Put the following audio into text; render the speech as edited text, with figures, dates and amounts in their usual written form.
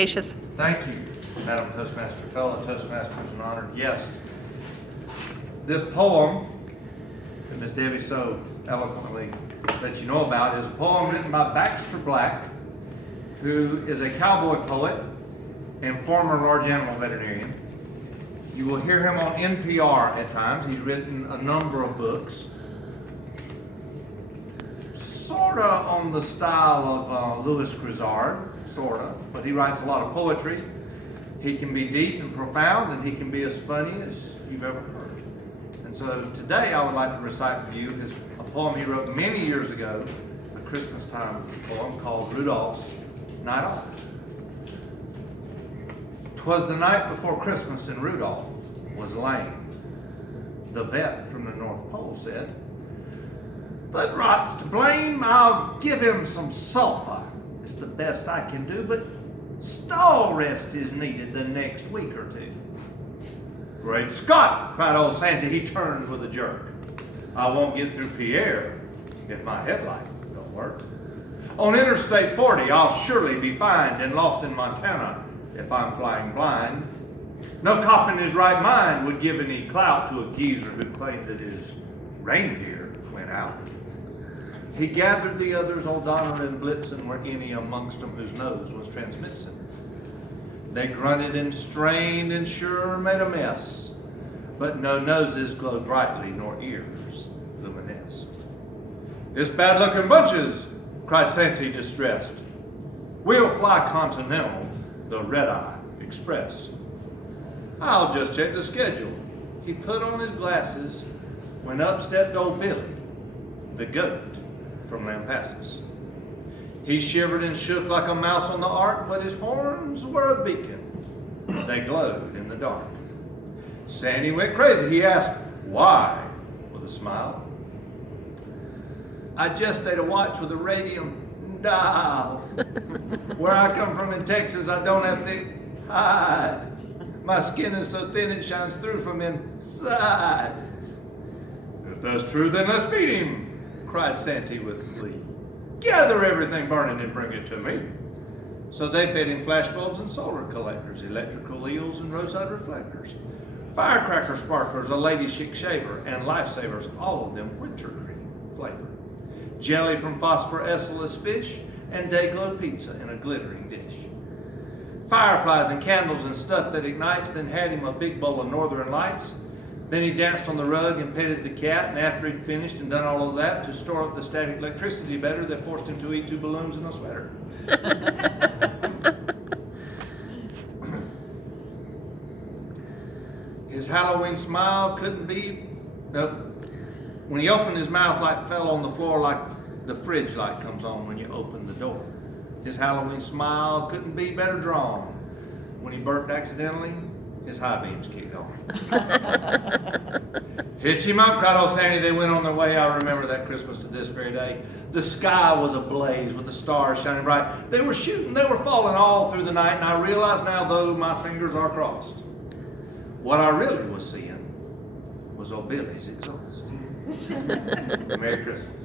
Thank you, Madam Toastmaster, fellow Toastmasters, and honored guests. This poem that Miss Debbie so eloquently let you know about is a poem written by Baxter Black, who is a cowboy poet and former large animal veterinarian. You will hear him on NPR at times. He's written a number of books, sort of on the style of Louis Grizzard, sort of, but he writes a lot of poetry. He can be deep and profound, and he can be as funny as you've ever heard. And so today I would like to recite for you a poem he wrote many years ago, a Christmas time poem called Rudolph's Night Off. 'Twas the night before Christmas and Rudolph was lame. The vet from the North Pole said, "Foot rot's to blame, I'll give him some sulfur. It's the best I can do, but stall rest is needed the next week or two." "Great Scott!" cried old Santa. He turned with a jerk. "I won't get through Pierre if my headlight don't work. On Interstate 40, I'll surely be fined and lost in Montana if I'm flying blind. No cop in his right mind would give any clout to a geezer who claimed that his reindeer went out." He gathered the others, old Donner and Blitzen were any amongst them whose nose was transmitting. They grunted and strained and sure made a mess, but no noses glowed brightly nor ears luminesced. "This bad-looking bunches," cried Santee distressed. "We'll fly Continental, the Red-Eye Express." "I'll just check the schedule." He put on his glasses when up stepped old Billy, the goat from Lampasas. He shivered and shook like a mouse on the ark, but his horns were a beacon. They glowed in the dark. Sandy went crazy. He asked, "Why?" with a smile. "I just ate a watch with a radium dial. Where I come from in Texas, I don't have to hide. My skin is so thin it shines through from inside." "If that's true, then let's feed him," cried Santee with glee. "Gather everything burning and bring it to me." So they fed him flashbulbs and solar collectors, electrical eels and roadside reflectors, firecracker sparklers, a lady chic shaver, and lifesavers, all of them wintergreen flavor, jelly from phosphorescent fish, and day-glow pizza in a glittering dish, fireflies and candles and stuff that ignites. Then had him a big bowl of Northern Lights. Then he danced on the rug and petted the cat, and after he'd finished and done all of that, to store up the static electricity better, they forced him to eat 2 balloons and a sweater. His Halloween smile couldn't be, when he opened his mouth, like fell on the floor like the fridge light comes on when you open the door. His Halloween smile couldn't be better drawn. When he burped accidentally, his high beams kicked on. "Hitch him up," cried old Sandy. They went on their way. I remember that Christmas to this very day. The sky was ablaze with the stars shining bright. They were shooting, they were falling all through the night, and I realize now, though my fingers are crossed, what I really was seeing was old Billy's exhaust. Merry Christmas.